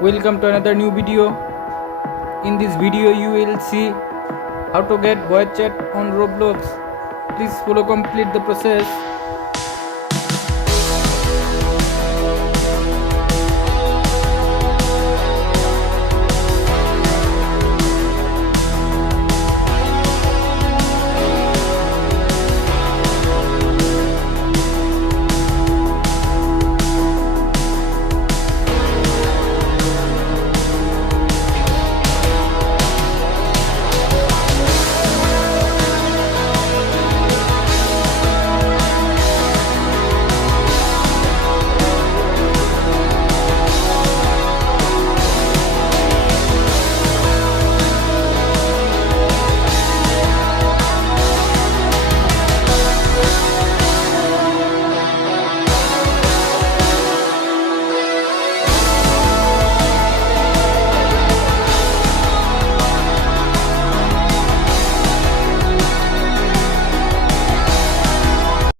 Welcome to another new video. In this video you will see how to get voice chat on Roblox. Please follow complete the process.